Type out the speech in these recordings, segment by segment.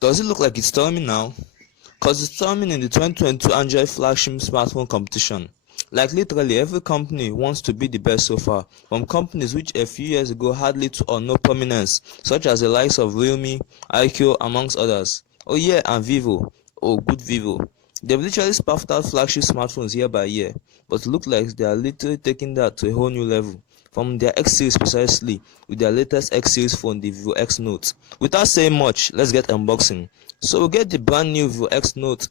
Does it look like it's storming now? Cause it's storming in the 2022 Android flagship smartphone competition. Like literally every company wants to be the best so far, from companies which a few years ago had little or no prominence, such as the likes of Realme, IQ, amongst others. Oh yeah, and Vivo. Oh, good Vivo. They've literally spaffed out flagship smartphones year by year, but look like they are literally taking that to a whole new level. From their X series precisely, with their latest X series phone, the Vivo X Note. Without saying much, let's get unboxing. So we get the brand new Vivo X Note,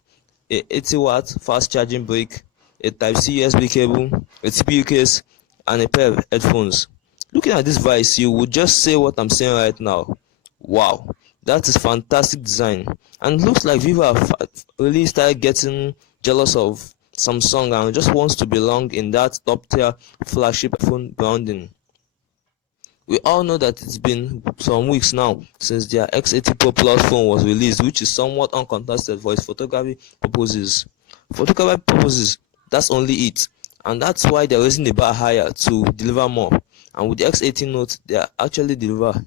a 80-watt fast charging brick, a Type-C USB cable, a CPU case, and a pair of headphones. Looking at this device, you would just say what I'm saying right now. Wow, that is fantastic design. And it looks like Vivo have really started getting jealous of Samsung and just wants to belong in that top tier flagship phone branding. We all know that it's been some weeks now since their X80 Pro Plus phone was released, which is somewhat uncontested for its photography purposes. Photography purposes, that's only it, and that's why they're raising the bar higher to deliver more. And with the X80 Note, they are actually deliver.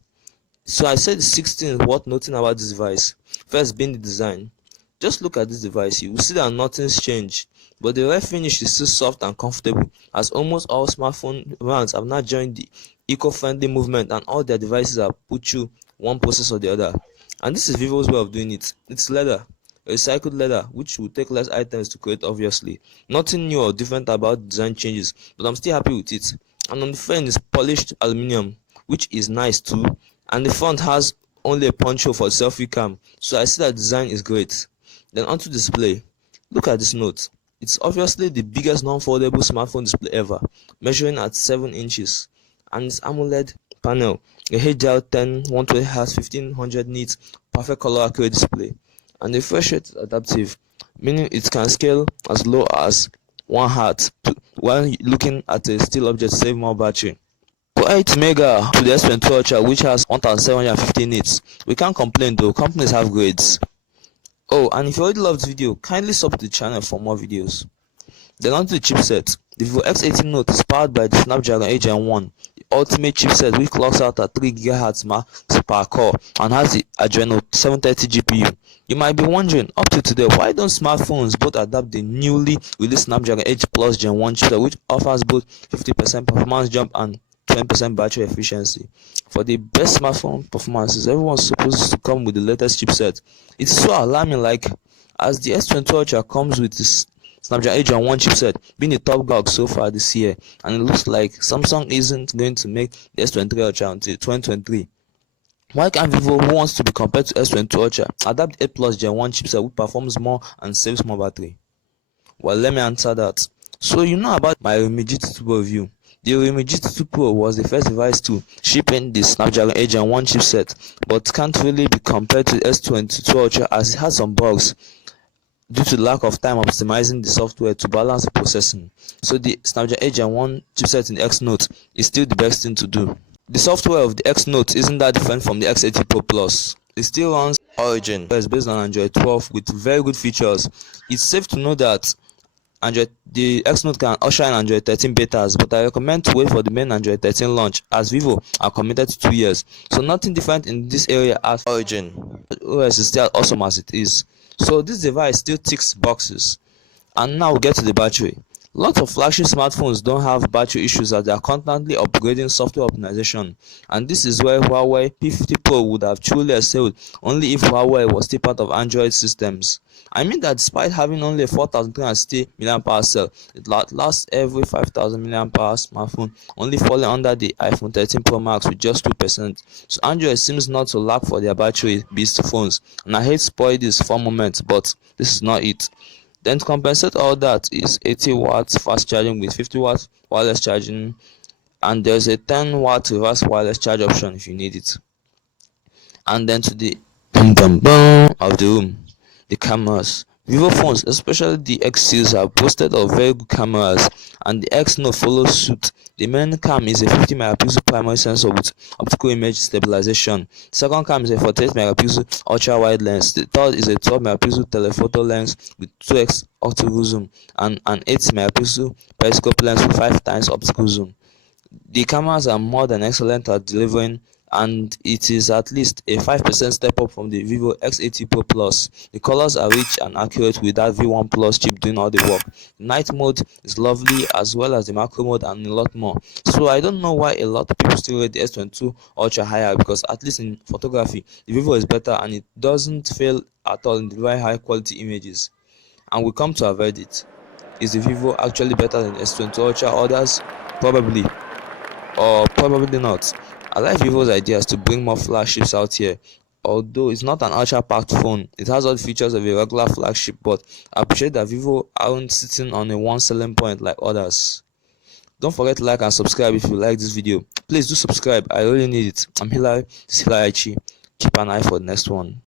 So I said the 16 is worth noting about this device. First being the design. Just look at this device, you will see that nothing's changed, but the red finish is still soft and comfortable, as almost all smartphone brands have now joined the eco-friendly movement and all their devices are put through one process or the other. And this is Vivo's way of doing it. It's leather, recycled leather, which will take less items to create obviously. Nothing new or different about design changes, but I'm still happy with it. And on the front is polished aluminium, which is nice too, and the front has only a punch hole for selfie cam, so I see that design is great. Then onto display. Look at this Note. It's obviously the biggest non-foldable smartphone display ever, measuring at 7 inches, and its AMOLED panel, a HDR10 120Hz 1500 nits perfect color accurate display, and the refresh rate is adaptive, meaning it can scale as low as 1 Hz when looking at a still object to save more battery. For 8 mega to the S22 Ultra, which has 1750 nits, we can't complain though, companies have grades. Oh, and if you already loved this video, kindly sub to the channel for more videos. Then onto the chipset. The Vivo X80 Note is powered by the Snapdragon 8 Gen 1, the ultimate chipset which clocks out at 3 GHz max per core and has the Adreno 730 GPU. You might be wondering, up to today, why don't smartphones both adapt the newly released Snapdragon 8 Plus Gen 1 chipset, which offers both 50% performance jump and 20% battery efficiency? For the best smartphone performances, everyone's supposed to come with the latest chipset. It's so alarming, like, as the S22 Ultra comes with this Snapdragon 8 Gen 1 chipset being the top dog so far this year, and it looks like Samsung isn't going to make the S23 Ultra until 2023. Why can't Vivo, who wants to be compared to S22 Ultra, adapt the 8 Plus Gen 1 chipset which performs more and saves more battery? Well, let me answer that. So you know about my Realme GT2 Pro review. The Realme GT2 Pro was the first device to ship in the Snapdragon 8 Gen 1 chipset, but can't really be compared to the S22 Ultra as it has some bugs due to lack of time optimizing the software to balance the processing. So the Snapdragon 8 Gen 1 chipset in the X Note is still the best thing to do. The software of the X Note isn't that different from the X80 Pro Plus. It still runs Origin, but it's based on Android 12 with very good features. It's safe to know that the X Note can usher in Android 13 betas, but I recommend to wait for the main Android 13 launch as Vivo are committed to 2 years. So nothing different in this area as Origin. OS is still awesome as it is. So this device still ticks boxes. And now we get to the battery. Lots of flagship smartphones don't have battery issues as they are constantly upgrading software optimization, and this is where Huawei P50 Pro would have truly excelled only if Huawei was still part of Android systems. I mean that despite having only a 4360 mAh cell, it lasts every 5000 mAh smartphone, only falling under the iPhone 13 Pro Max with just 2%. So Android seems not to lack for their battery beast phones, and I hate to spoil this for a moment, but this is not it. Then to compensate all that is 80 watts fast charging with 50 watts wireless charging, and there's a 10-watt reverse wireless charge option if you need it. And then to the boom boom boom of the room, the cameras. Vivo phones, especially the X series, have boasted of very good cameras, and the X Note follows suit. The main cam is a 50 megapixel primary sensor with optical image stabilization. The second cam is a 48 megapixel ultra wide lens. The third is a 12 megapixel telephoto lens with 2x optical zoom and an 8 megapixel periscope lens with 5 times optical zoom. The cameras are more than excellent at delivering and it is at least a 5% step up from the Vivo X80 Pro Plus. The colors are rich and accurate with that V1 Plus chip doing all the work. The night mode is lovely as well as the macro mode and a lot more. So I don't know why a lot of people still rate the S22 Ultra higher, because at least in photography the Vivo is better and it doesn't fail at all in the very high quality images. And we come to a verdict. Is the Vivo actually better than S22 Ultra? Others probably, or probably not. I like Vivo's ideas to bring more flagships out here. Although it's not an ultra packed phone, it has all the features of a regular flagship, but I appreciate that Vivo aren't sitting on a one selling point like others. Don't forget to like and subscribe if you like this video. Please do subscribe, I really need it. I'm Hilary, this is Hilary Chi. Keep an eye for the next one.